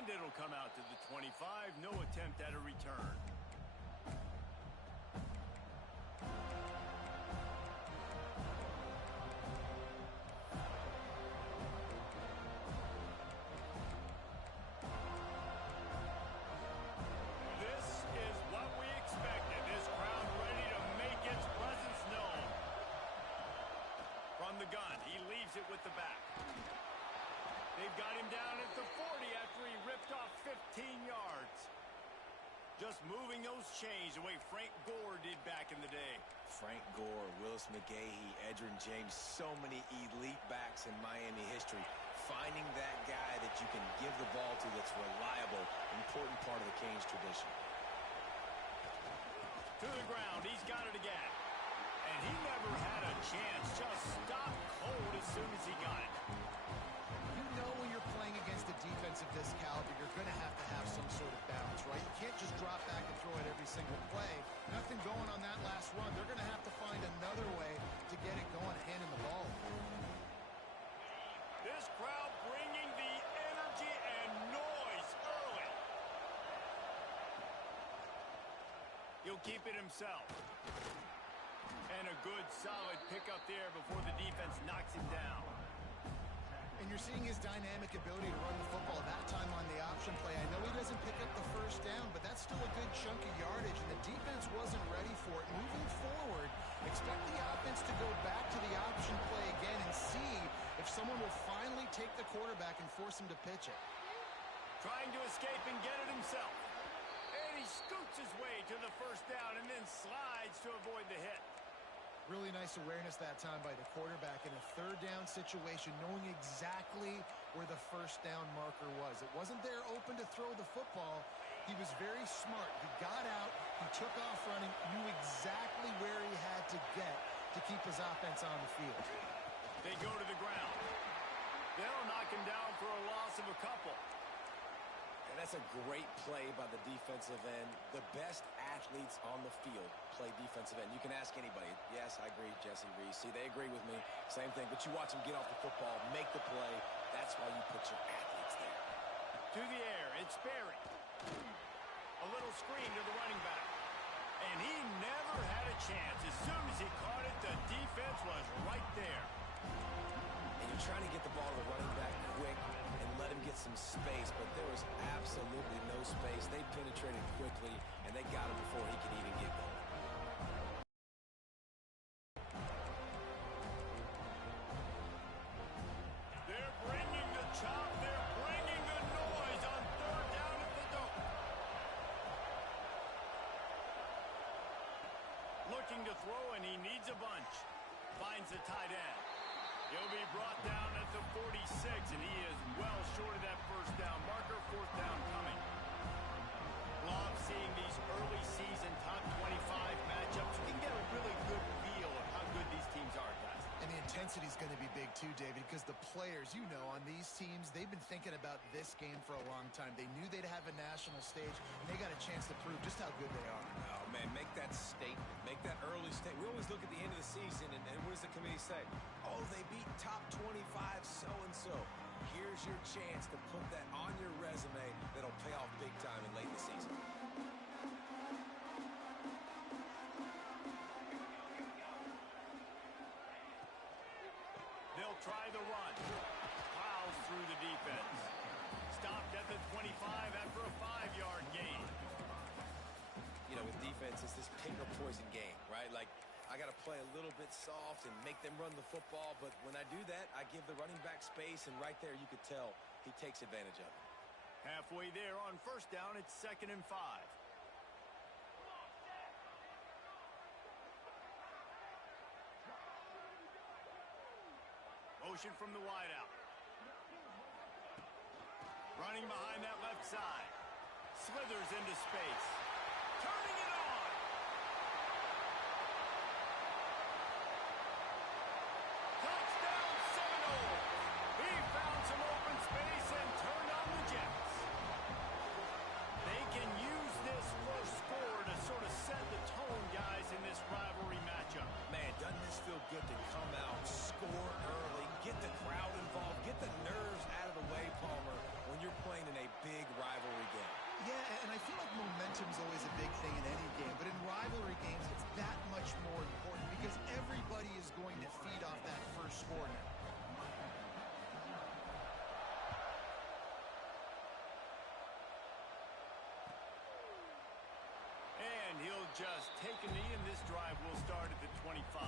And it'll come out to the 25. No attempt at a return. This is what we expected. This crowd ready to make its presence known. From the gun, he leaves it with the back. They've got him down at the 40 after he ripped off 15 yards. Just moving those chains the way Frank Gore did back in the day. Frank Gore, Willis McGahee, Edgerrin James, so many elite backs in Miami history. Finding that guy that you can give the ball to that's reliable, important part of the Canes tradition. To the ground, he's got it again. And he never had a chance, just stopped cold as soon as he got it. You know when you're playing against a defense of this caliber, you're going to have some sort of balance, right? You can't just drop back and throw it every single play. Nothing going on that last run. They're going to have to find another way to get it going and handing the ball. This crowd bringing the energy and noise early. He'll keep it himself. And a good, solid pickup there before the defense knocks him down. And you're seeing his dynamic ability to run the football that time on the option play. I know he doesn't pick up the first down, but that's still a good chunk of yardage, and the defense wasn't ready for it. Moving forward, expect the offense to go back to the option play again and see if someone will finally take the quarterback and force him to pitch it. Trying to escape and get it himself. And he scoots his way to the first down and then slides to avoid the hit. Really nice awareness that time by the quarterback in a third down situation, knowing exactly where the first down marker was. It wasn't there open to throw the football. He was very smart. He got out, he took off running, knew exactly where he had to get to keep his offense on the field. They go to the ground. They'll knock him down for a loss of a couple. And that's a great play by the defensive end. The best athletes on the field play defensive end. You can ask anybody. Yes, I agree, Jesse Reese. See, they agree with me. Same thing. But you watch them get off the football, make the play. That's why you put your athletes there. To the air, it's Berry. A little screen to the running back. And he never had a chance. As soon as he caught it, the defense was right there. And you're trying to get the ball to the running back quick and let him get some space, but there was absolutely no space. They penetrated quickly, and they got him before he could even get going. They're bringing the chop. They're bringing the noise on third down at the dome. Looking to throw, and he needs a bunch. Finds the tight end. He'll be brought down at the 46, and he is well short of that first down marker. Fourth down coming. Love seeing these early season top 25 matchups. You can get a really good feel of how good these teams are, guys. And the intensity is going to be big too, David, because the players, you know, on these teams, they've been thinking about this game for a long time. They knew they'd have a national stage, and they got a chance to prove just how good they are. Oh, man, make that statement. Make that early statement. We always look at the end of the season, and what does the committee say? Oh, they beat top 25 so-and-so. Here's your chance to put that on your resume that'll pay off big time in late in the season. They'll try the run. Plows through the defense. Stopped at the 25 after a 5-yard gain. You know, with defense, it's this pick or poison game, right? Like, I got to play a little bit soft and make them run the football, but when I do that, I give the running back space, and right there you could tell he takes advantage of it. Halfway there on first down, it's 2nd and 5. Motion from the wideout. Running behind that left side. Slithers into space. Turning it on. Touchdown Seminoles. He found some open space and turned on the Jets. They can use this first score to sort of set the tone, guys, in this rivalry matchup. Man, doesn't this feel good to come out, score early, get the crowd involved, get the nerves out of the way, Palmer, when you're playing in a big and I feel like momentum is always a big thing in any game, but in rivalry games, it's that much more important because everybody is going to feed off that first score now. And he'll just take a knee, and this drive will start at the 25.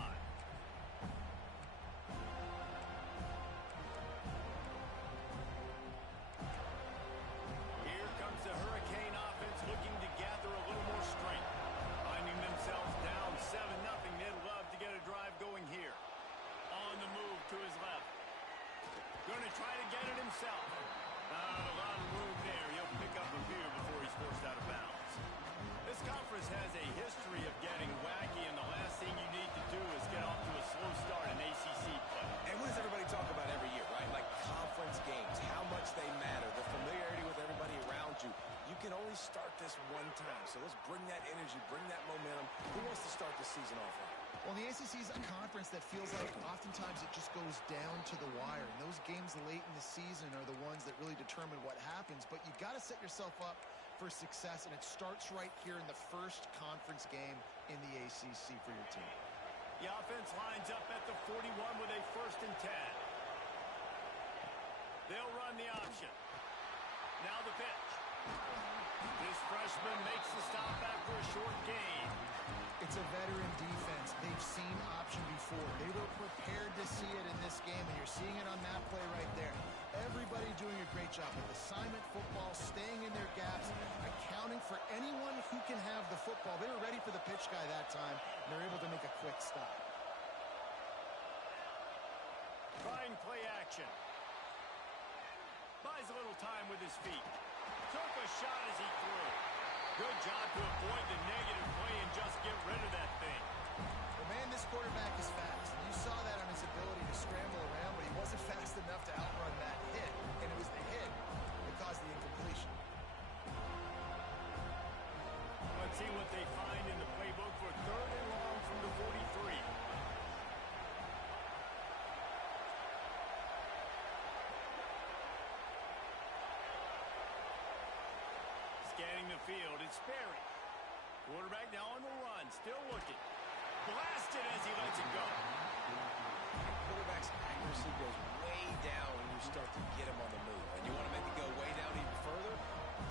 Here comes the Hurricane offense looking to gather a little more strength. Finding themselves down 7-0. They'd love to get a drive going here. On the move to his left. Going to try to get it himself. A lot of room there. He'll pick up a few before he's forced out of bounds. This conference has a history of getting wacky, and the last thing you need to do is get off to a slow start in ACC play. And what does everybody talk about every year, right? Like conference games, how much they matter, the familiarity with everybody around you. You can only start this one time, so let's bring that energy, bring that momentum. Who wants to start the season off right? Well, the ACC is a conference that feels like oftentimes it just goes down to the wire. And those games late in the season are the ones that really determine what happens. But you got to set yourself up for success, and it starts right here in the first conference game in the ACC for your team. The offense lines up at the 41 with a 1st and 10. They'll run the option. Now the pitch. This freshman makes the stop after a short gain. It's a veteran defense. They've seen option before. They were prepared to see it in this game, and you're seeing it on that play right there. Everybody doing a great job with assignment football, staying in their gaps, accounting for anyone who can have the football. They were ready for the pitch guy that time, and they're able to make a quick stop. Trying play action. Buys a little time with his feet. Took a shot as he threw. Good job to avoid the negative play and just get rid of that thing. Well, man, this quarterback is fast. You saw that on his ability to scramble around, but he wasn't fast enough to outrun that hit, and it was the hit that caused the incompletion. Let's see what they find in the playbook for 3rd and long from the 43. Scanning the field, it's Sperry. Quarterback now on the run, still looking. Blasted as he lets it go. Quarterback's accuracy goes way down when you start to get him on the move. And you want to make it go way down even further?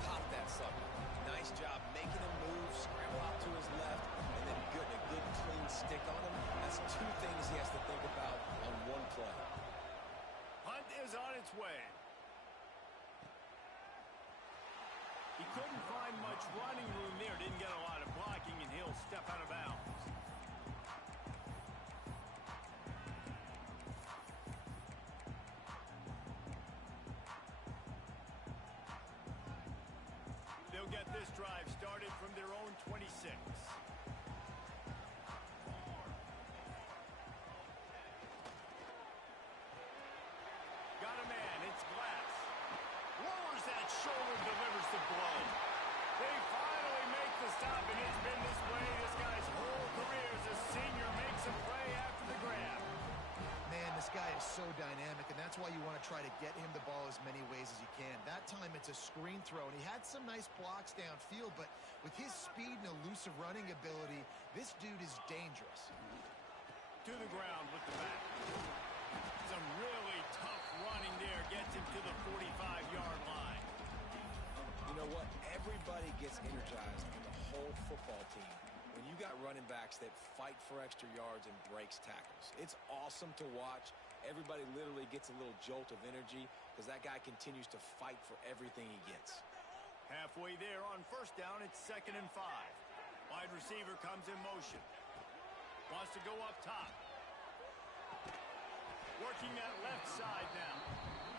Pop that sucker. Nice job making him move, scramble out to his left, and then a good clean stick on him. That's 2 things he has to think about on one play. Hunt is on its way. He couldn't find much running room there, didn't get a lot of blocking, and he'll step out of bounds. They'll get this drive started from their own 26. Got a man, it's Glass. Lowers that shoulder, delivers the blow. They finally make the stop, and it's been this way this guy's whole career as a senior. Makes a play after the grab. Man, this guy is so dynamic, and that's why you want to try to get him the ball as many ways as you can. That time, it's a screen throw, and he had some nice blocks downfield, but with his speed and elusive running ability, this dude is dangerous. To the ground with the back. Some really tough running there. Gets him to the 45-yard line. You know what? Everybody gets energized on the whole football team when you got running backs that fight for extra yards and breaks tackles. It's awesome to watch. Everybody literally gets a little jolt of energy because that guy continues to fight for everything he gets. Halfway there on 1st down, it's 2nd and 5. Wide receiver comes in motion. Wants to go up top. Working that left side now.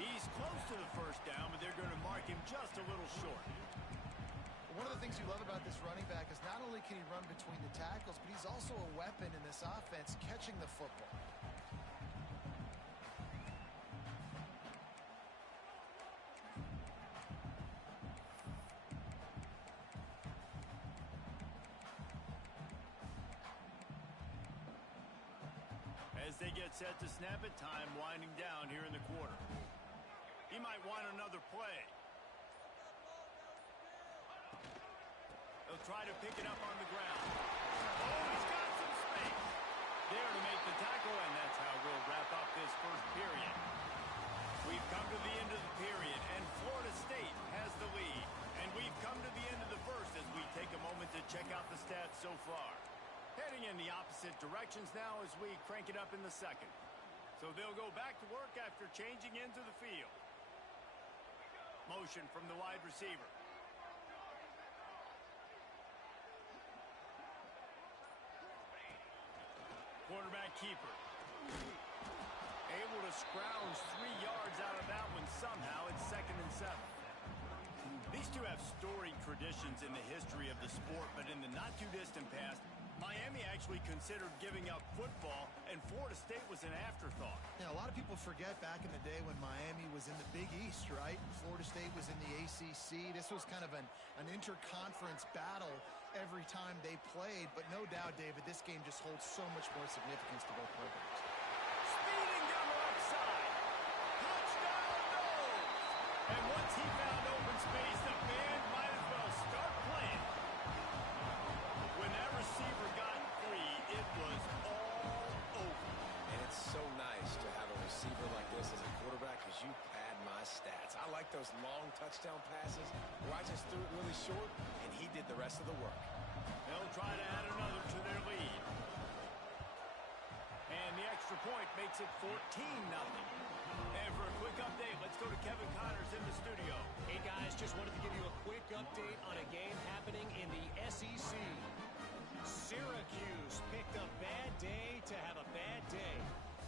He's close to the 1st down, but they're going to mark him just a little short. One of the things you love about this running back is not only can he run between the tackles, but he's also a weapon in this offense catching the football. As they get set to snap it, time winding down here in the quarter. He might want another play. He'll try to pick it up on the ground. Oh, he's got some space. There to make the tackle, and that's how we'll wrap up this first period. We've come to the end of the period, and Florida State has the lead. And we've come to the end of the first as we take a moment to check out the stats so far. Heading in the opposite directions now as we crank it up in the second. So they'll go back to work after changing into the field. Motion from the wide receiver. Quarterback keeper. Able to scrounge 3 yards out of that one somehow. It's 2nd and 7. These two have storied traditions in the history of the sport, but in the not-too-distant past, Miami actually considered giving up football, and Florida State was an afterthought. Yeah, a lot of people forget back in the day when Miami was in the Big East, right? Florida State was in the ACC. This was kind of an interconference battle every time they played, but no doubt, David, this game just holds so much more significance to both programs. Speeding down the left side. Touchdown, no! And once he found open space, the band might as well start playing. When that receiver got free, it was all over. And it's so nice to have a receiver like this as a quarterback because you pad my stats. I like those long touchdown passes where I just threw it really short, and he did the rest of the work. They'll try to add another to their lead. And the extra point makes it 14-0. And for a quick update, let's go to Kevin Connors in the studio. Hey, guys, just wanted to give you a quick update on a game happening in the SEC. Syracuse picked a bad day to have a bad day.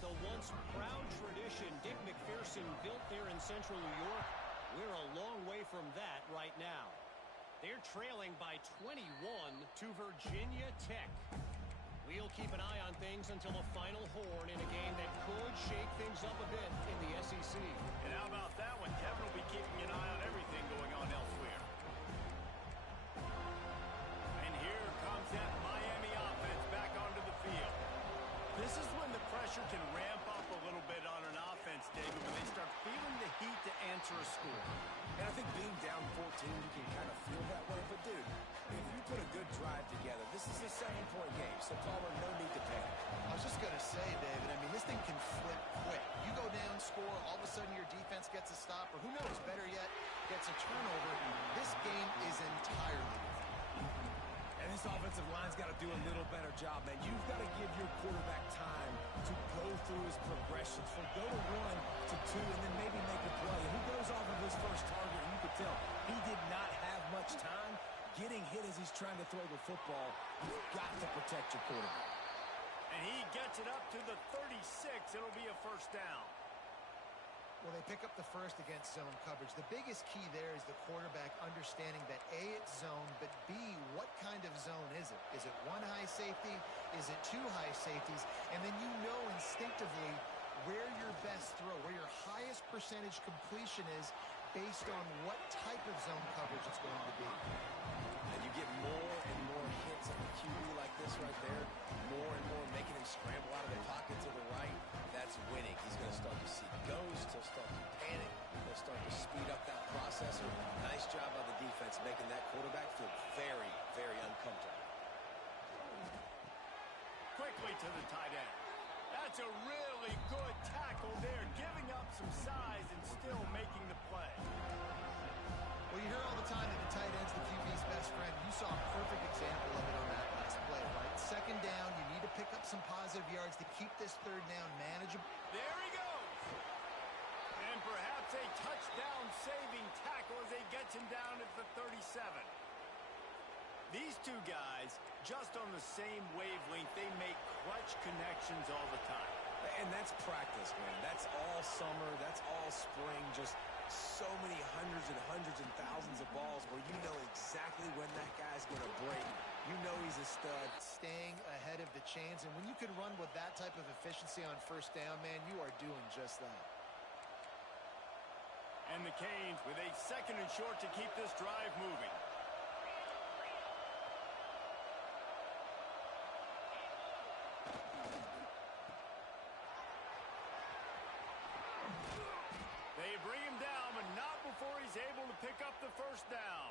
The once proud tradition Dick McPherson built there in central New York, we're a long way from that right now. They're trailing by 21 to Virginia Tech. We'll keep an eye on things until the final horn in a game that could shake things up a bit in the SEC. And how about that one? Kevin will be keeping an eye on everything going on elsewhere. And here comes that Miami offense back onto the field. This is when the pressure can ramp up a little bit on an offense, David, when they start feeling the heat to answer a score. And I think being down 14, you can kind of feel that way. But, dude, if you put a good drive together, this is a 7-point game. So, Palmer, no need to panic. I was just going to say, David, I mean, this thing can flip quick. You go down, score, all of a sudden your defense gets a stop, or who knows, better yet, gets a turnover. This game is entirely different. And this offensive line's got to do a little better job, man. You've got to give your quarterback time to go through his progressions, from go to 1 to 2, and then maybe make a play. And he goes off of his first target, and you could tell he did not have much time getting hit as he's trying to throw the football. You've got to protect your quarterback. And he gets it up to the 36. It'll be a first down. Well, they pick up the first against zone coverage. The biggest key there is the quarterback understanding that A, it's zone, but B, what kind of zone is it? Is it 1 high safety? Is it 2 high safeties? And then you know instinctively where your best throw, where your highest percentage completion is based on what type of zone coverage it's going to be. And you get more and more hits of the QB like this right there, more and more making him scramble out of the pocket to the right. That's winning. He's going to start to see ghosts. He'll start to panic. He'll start to speed up that processor. Nice job by the defense making that quarterback feel very, very uncomfortable. Quickly to the tight end. That's a really good tackle there, giving up some size and still making the play. Well, you hear all the time that the tight end's the QB's best friend. You saw a perfect example of it on that last play, right? 2nd down, you need to pick up some positive yards to keep this 3rd down manageable. There he goes. And perhaps a touchdown-saving tackle as they get him down at the 37. These two guys, just on the same wavelength, they make clutch connections all the time. And that's practice, man. That's all summer. That's all spring. Just so many hundreds and thousands of balls where you know exactly when that guy's going to break. You know he's a stud. Staying ahead of the chains, and when you can run with that type of efficiency on 1st down, man, you are doing just that. And the Canes with a 2nd and short to keep this drive moving. They bring him down, but not before he's able to pick up the 1st down.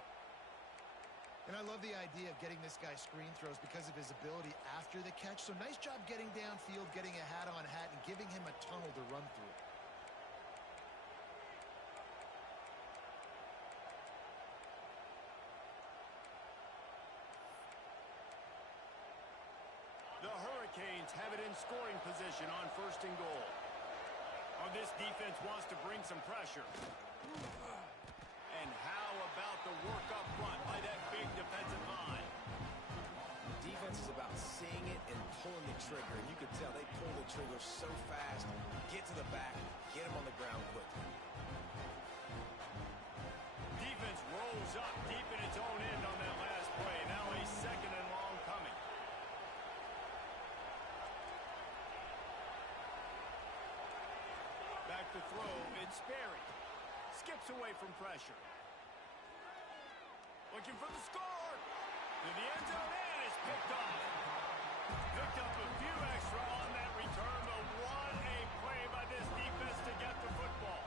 And I love the idea of getting this guy screen throws because of his ability after the catch. So nice job getting downfield, getting a hat-on-hat, and giving him a tunnel to run through. The Hurricanes have it in scoring position on 1st and goal. Oh, this defense wants to bring some pressure. And how about the work up front by that big defensive line? Defense is about seeing it and pulling the trigger. And you can tell they pull the trigger so fast, get to the back, get him on the ground quickly. Defense rolls up deep in its own end on that last play. Now a 2nd and long coming. Back to throw, it's Sperry. Skips away from pressure. Looking for the score. To the end zone, and it's picked off. Picked up a few extra on that return, but what a play by this defense to get the football.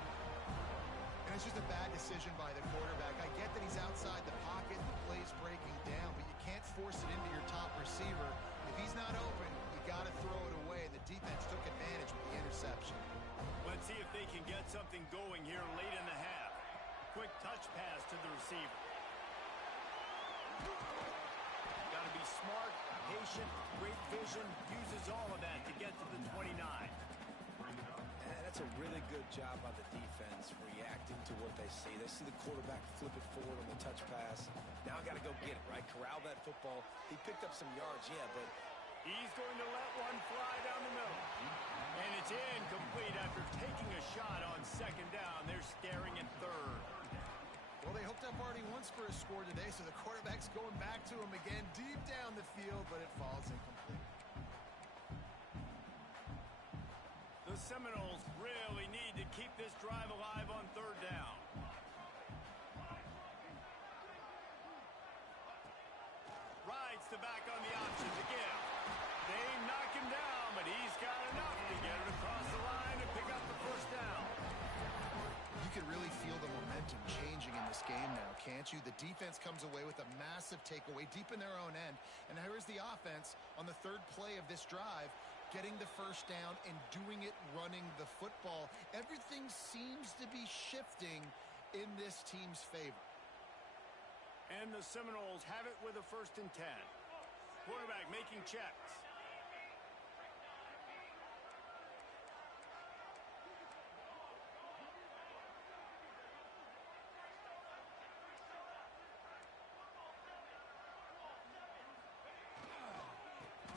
And it's just a bad decision by the quarterback. I get that he's outside the pocket and the play's breaking down, but you can't force it into your top receiver. If he's not open, you got to throw it away, and the defense took advantage with the interception. Let's see if they can get something going here late in the half. Quick touch pass to the receiver. Got to be smart, patient, great vision, uses all of that to get to the 29. And that's a really good job by the defense, reacting to what they see. They see the quarterback flip it forward on the touch pass. Now I got to go get it, right? Corral that football. He picked up some yards, yeah, but he's going to let one fly down the middle. And it's incomplete after taking a shot on 2nd down. They're staring at 3rd. Well, they hooked up already once for a score today, so the quarterback's going back to him again deep down the field, but it falls incomplete. The Seminoles really need to keep this drive alive on 3rd down. Rides the back on the option to give. They knock him down, but he's got enough to get it across the line and pick up the 1st down. You can really feel the momentum changing in this game now, can't you? The defense comes away with a massive takeaway deep in their own end. And here's the offense on the 3rd play of this drive, getting the 1st down and doing it running the football. Everything seems to be shifting in this team's favor. And the Seminoles have it with a 1st and 10. Quarterback making checks.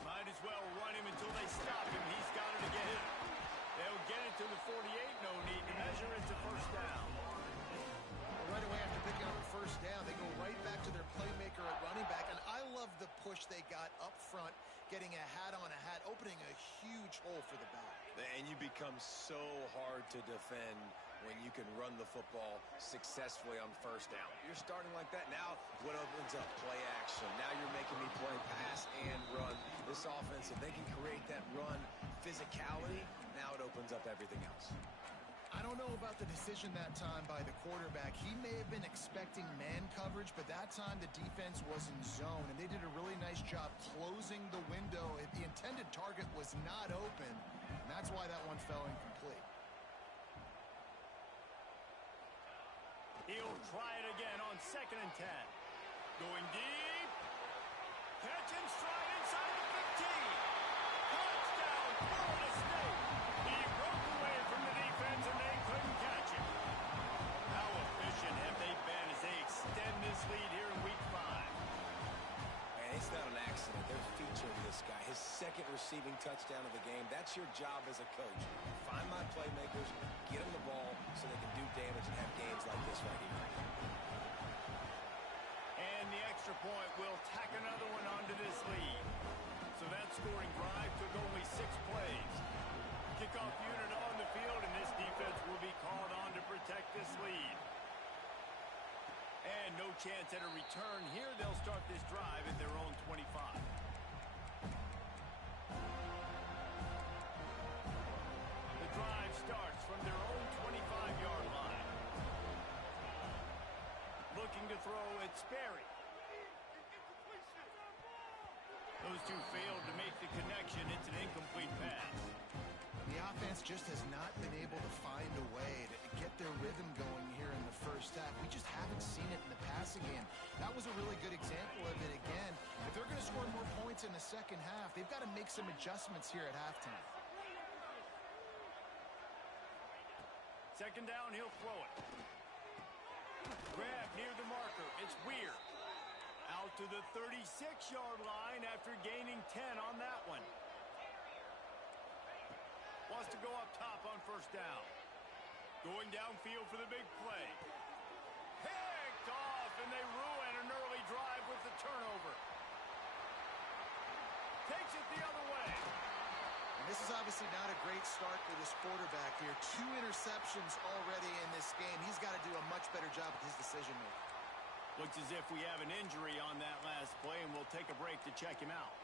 Might as well run him until they stop him. He's got it again. They'll get it to the 48. No need to measure. It's a 1st down. Right away after picking up a 1st down, they go right back to their playmaker at running back. And I love the push they got up front, getting a hat-on-a-hat, opening a huge hole for the back. and you become so hard to defend when you can run the football successfully on 1st down. You're starting like that. Now what opens up? Play action. Now you're making me play pass and run. This offense, if they can create that run physicality, now it opens up everything else. I don't know about the decision that time by the quarterback. He may have been expecting man coverage, but that time the defense was in zone, and they did a really nice job closing the window. The intended target was not open, and that's why that one fell incomplete. He'll try it again on 2nd and 10. Going deep. Catch and stride inside the 15. Touchdown, Florida State. He broke away from the defense and they couldn't catch him. How efficient have they been as they extend this lead here in week 5? And it's not an accident. They're featuring this guy. His 2nd receiving touchdown of the game. That's your job as a coach. Find my playmakers, get them the ball so they can do damage and have games like this right here. And the extra point will tack another one onto this lead. So that scoring drive took only 6 plays. Kickoff unit on the field, and this defense will be called on to protect this lead. And no chance at a return here. They'll start this drive at their own 25. The drive starts from their own 25-yard line. Looking to throw, it's Sperry. those two failed to make the connection. It's an incomplete pass. The offense just has not been able to find a way to get their rhythm going here in the first half. We just haven't seen it in the passing game. That was a really good example of it again. If they're going to score more points in the second half, they've got to make some adjustments here at halftime. Second down, he'll throw it. Grab near the marker. It's Weir. Out to the 36-yard line after gaining 10 on that one. Wants to go up top on first down. Going downfield for the big play. Picked off, and they ruin an early drive with the turnover. Takes it the other way. And this is obviously not a great start for this quarterback here. 2 interceptions already in this game. He's got to do a much better job with his decision-making. Looks as if we have an injury on that last play, and we'll take a break to check him out.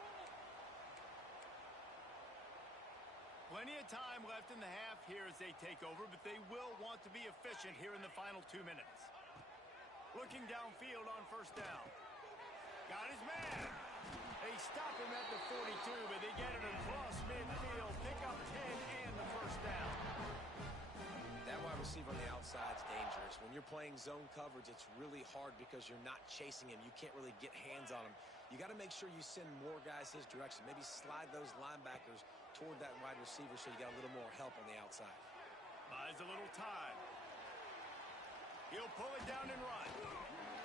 Plenty of time left in the half here as they take over, but they will want to be efficient here in the final 2 minutes. Looking downfield on first down. Got his man. They stop him at the 42, but they get it across midfield. Pick up 10 and the first down. That wide receiver on the outside is dangerous. When you're playing zone coverage, it's really hard because you're not chasing him. You can't really get hands on him. You got to make sure you send more guys his direction. Maybe slide those linebackers toward that wide receiver so you got a little more help on the outside. Buys a little time. He'll pull it down and run.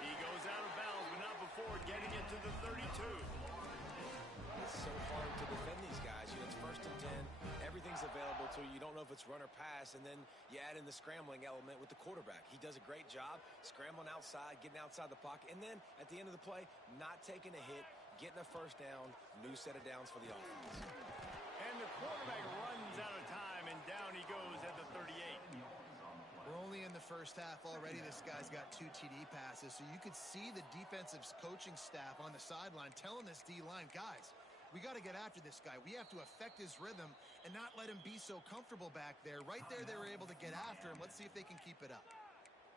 He goes out of bounds, but not before getting it to the 32. It's so hard to defend these guys. You know, it's first and 10. Everything's available to you. You don't know if it's run or pass, and then you add in the scrambling element with the quarterback. He does a great job scrambling outside, getting outside the pocket, and then at the end of the play, not taking a hit, getting a first down, new set of downs for the offense. And the quarterback runs out of time, and down he goes at the 38. We're only in the first half already. This guy's got 2 TD passes, so you could see the defensive coaching staff on the sideline telling this D-line, guys, we got to get after this guy. We have to affect his rhythm and not let him be so comfortable back there. Right there, they were able to get after him. Let's see if they can keep it up.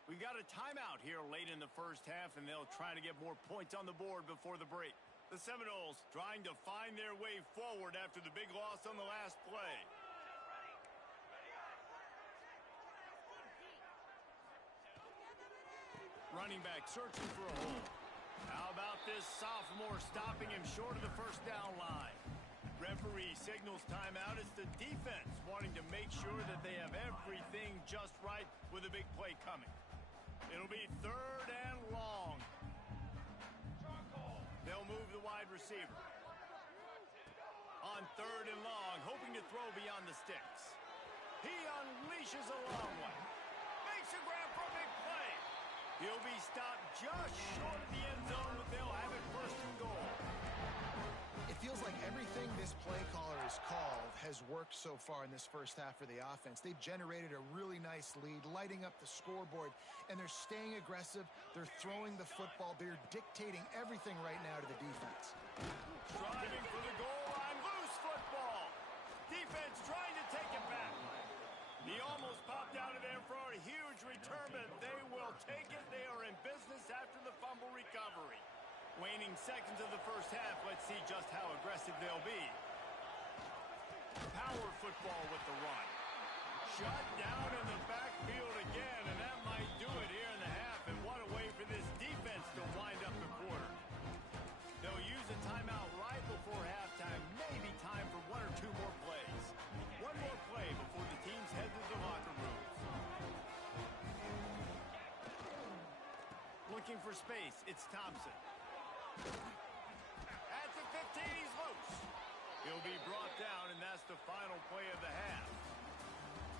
We've got a timeout here late in the first half, and they'll try to get more points on the board before the break. The Seminoles trying to find their way forward after the big loss on the last play. Running back searching for a hole. How about this sophomore stopping him short of the first down line? Referee signals timeout. It's the defense wanting to make sure that they have everything just right with a big play coming. It'll be 3rd and long. They'll move the wide receiver. On 3rd and long, hoping to throw beyond the sticks. He unleashes a long one. Makes a grab for a big play. He'll be stopped just short of the end zone, but they'll have it 1st and goal. It feels like everything this play caller has called has worked so far in this first half for the offense. They've generated a really nice lead, lighting up the scoreboard, and they're staying aggressive. They're throwing the football. They're dictating everything right now to the defense. Driving for the goal line, loose football. Defense trying to take it back. He almost popped out of there for a huge return, but they will take it. They are in business after the fumble recovery. Waning seconds of the first half. Let's see just how aggressive they'll be. Power football with the run. Shut down in the backfield again, and that might do it here in the half. And what a way for this defense to wind up the quarter. They'll use a timeout right before halftime. Maybe time for 1 or 2 more plays. One more play before the teams head to the locker rooms. Looking for space, it's Thompson. At the 15, he's loose. He'll be brought down, and that's the final play of the half.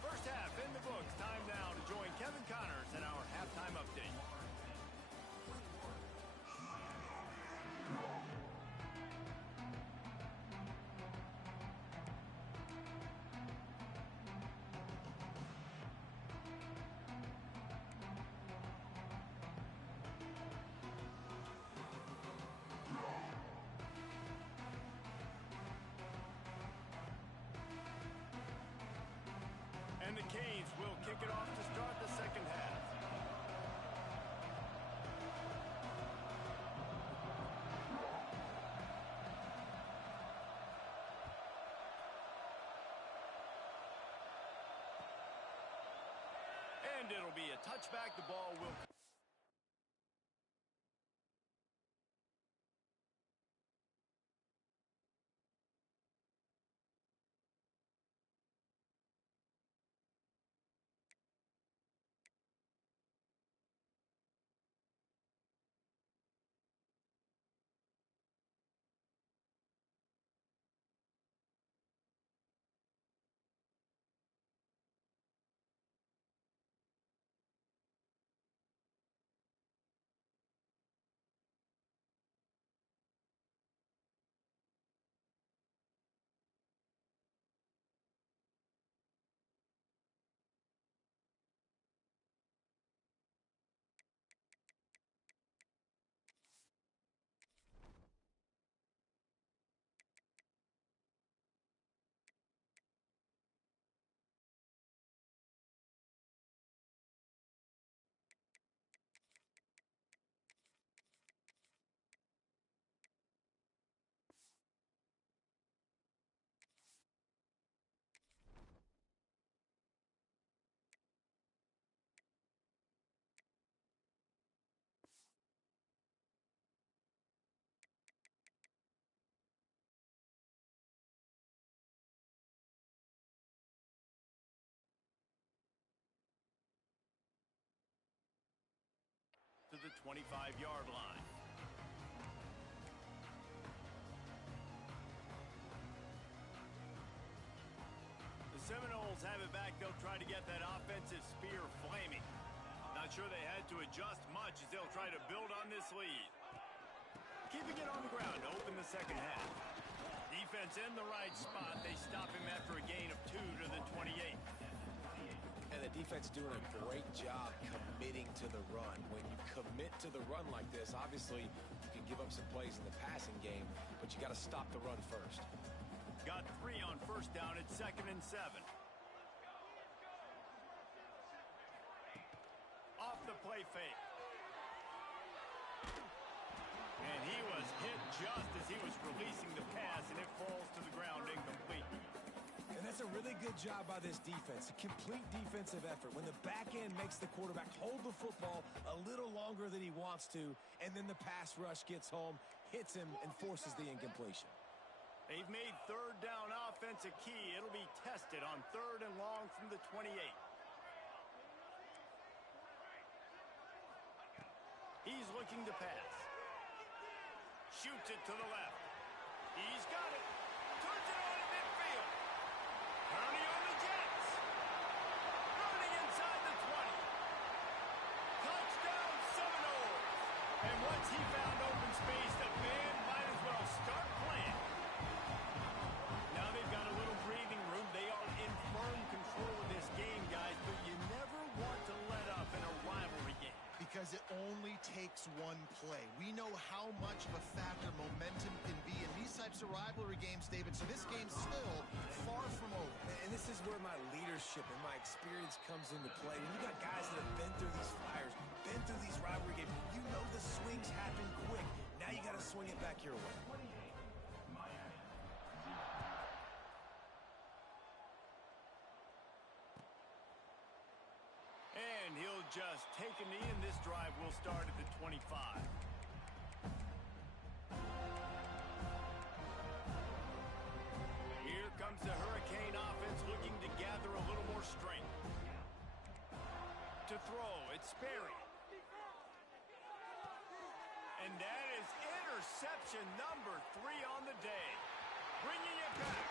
First half in the books. Time now to join Kevin Connors in our halftime update. And the Canes will kick it off to start the second half. And it'll be a touchback. The ball will... to the 25-yard line. The Seminoles have it back. They'll try to get that offensive spear flaming. Not sure they had to adjust much as they'll try to build on this lead. Keeping it on the ground to open the second half. Defense in the right spot. They stop him after a gain of 2 to the 28. And the defense doing a great job committing to the run. When you commit to the run like this, obviously you can give up some plays in the passing game, but you got to stop the run first. Got 3 on first down at 2nd and 7. Off the play fake. And he was hit just as he was releasing the pass, and it falls to the ground incomplete. And that's a really good job by this defense. A complete defensive effort. When the back end makes the quarterback hold the football a little longer than he wants to, and then the pass rush gets home, hits him, and forces the incompletion. They've made 3rd down offense a key. It'll be tested on 3rd and long from the 28. He's looking to pass. Shoots it to the left. He's got it. Turns it on in midfield. Turning on the Jets. Running inside the 20. Touchdown Seminoles. And once he found open space, the band might as well start playing. Now they've got a little breathing room. They are in firm control of this game, guys, but you never want to let up in a rivalry game. Because it only takes one play. We know how much of a factor momentum can be in these types of rivalry games, David. So this game's still far from over. And this is where my leadership and my experience comes into play. When you got guys that have been through these fires, been through these rivalry games, you know the swings happen quick. Now you got to swing it back your way. And he'll just take a knee, and this drive will start at the 25. Here comes the Hurricane offense looking to gather a little more strength. To throw, it's Sperry. And that is interception number 3 on the day. Bringing it back.